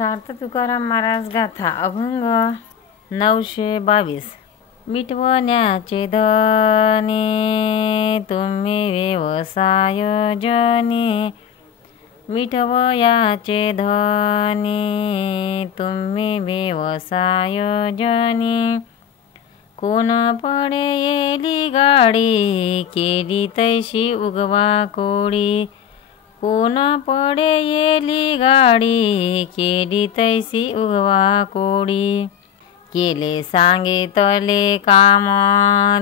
सार्थ तुकाराम महाराज गाथा अभंग 922। मिटवण्याचे धनी तुम्ही व्यवसाय जनी, मिटवयाचे धनी तुम्ही व्यवसाय जनी। कोण पडे येली गाडी केली तैशी उगवा कोडी, कोण पडे येली गाडी केली तैसी उगवा कोडी। केले सांगितले काम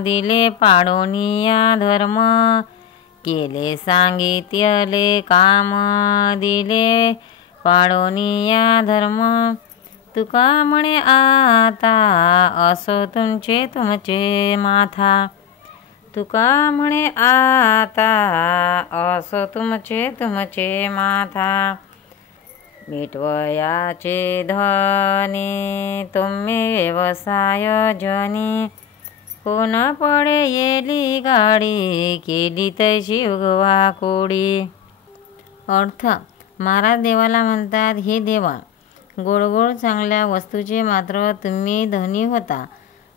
दिले पाडोनिया धर्म, केले सांगितले काम दिले पाडोनिया धर्म। तुका म्हणे आता असो तुमचे माथा, तुका म्हणे आता असो तुमचे माथा। मिटवयाचे धनी तुम्ही व्यवसाय जनी, कोण पडे येली गाडी केली तैशी उगवा कोडी। अर्थ महाराज देवाला म्हणतात, हे देवा, गोड गोड चांगल्या वस्तूचे मात्र तुम्ही धनी होता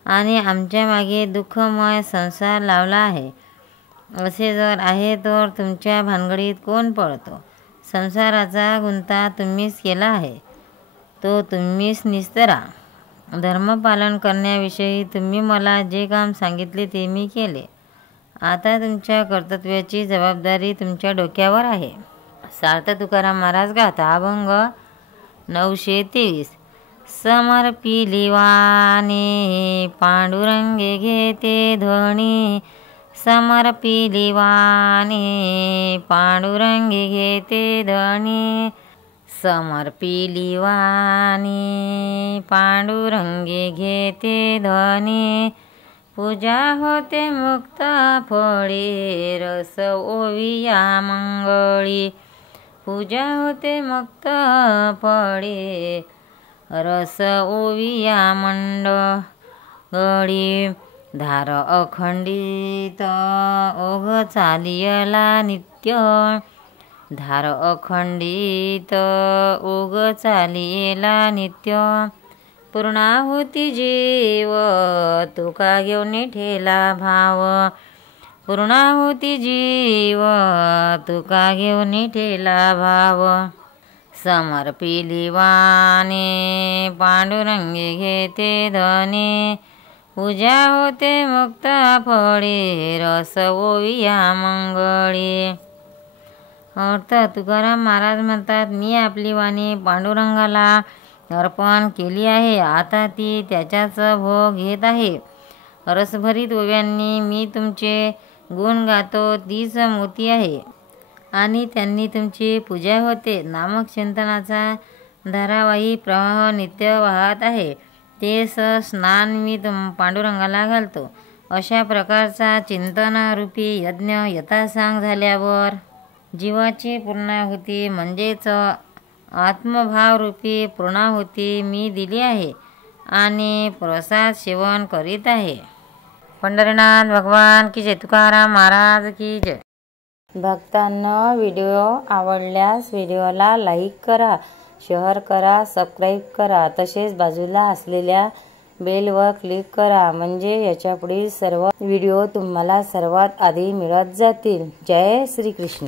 आणि आमच्या मागे दुःखमय संसार लावला आहे। असे जर आहे तर तुमच्या भानगडीत कोण पडतो? संसाराचा गुंता तुम्हीच केला आहे, तो तुम्हीच निस्तरा। धर्मपालन करण्याविषयी तुम्ही मला जे काम सांगितले ते मी केले। आता तुमच्या कर्तव्याची जबाबदारी तुमच्या डोक्यावर आहे। सार्थ तुकाराम महाराज गाथा अभंग 923। समर्पिली वाणी पांडुरंगे घेते धनी, समर्पिली वाणी पांडुरंगे घेते धनी। समर्पिली वाणी पांडुरंगे घेते धनी, पूजा होते मुक्त फळे रस ओविया मंगळी। पूजा होते मुक्त फळे रस ओविया मंडळी। धार अखंडित ओघ चालियला नित्य, धार अखंडित ओघ चालियला नित्य। पूर्णाहुती जीव तुका घेऊन ठेला भाव, पूर्णाहुती जीव तुका घेऊन ठेला भाव। समर्पिली वाणी पांडुरंगे घेते धनी, पूजा होते मुक्त फळे रस ओविया मंगळी। अर्थ तुकाराम महाराज म्हणतात, मी आपली वाणी पांडुरंगाला अर्पण केली आहे, आता ती त्याचाच भोग घेत आहे। रसभरीत ओव्यांनी मी तुमचे गुण गातो, तीच मोती आहे आणि त्यांनी तुमची पूजा होते। नामक चिंतनाचा धारावाही प्रवाह नित्य वाहत आहे, तेच स्नान मी पांडुरंगाला घालतो। अशा प्रकारचा चिंतनरूपी यज्ञ यथासांग झाल्यावर जीवाची पूर्णाहुती म्हणजेच आत्मभावरूपी पूर्णाहुती मी दिली आहे आणि प्रसाद सेवन करीत आहे। पंढरीनाथ भगवान की जय, तुकाराम महाराज की जय। भक्तांनो, व्हिडिओ आवडल्यास व्हिडिओला लाईक करा, शेअर करा, सबस्क्राईब करा, तसेच बाजूला असलेल्या बेलवर क्लिक करा, म्हणजे याच्यापुढील सर्व व्हिडिओ तुम्हाला सर्वात आधी मिळत जातील। जय श्री कृष्ण।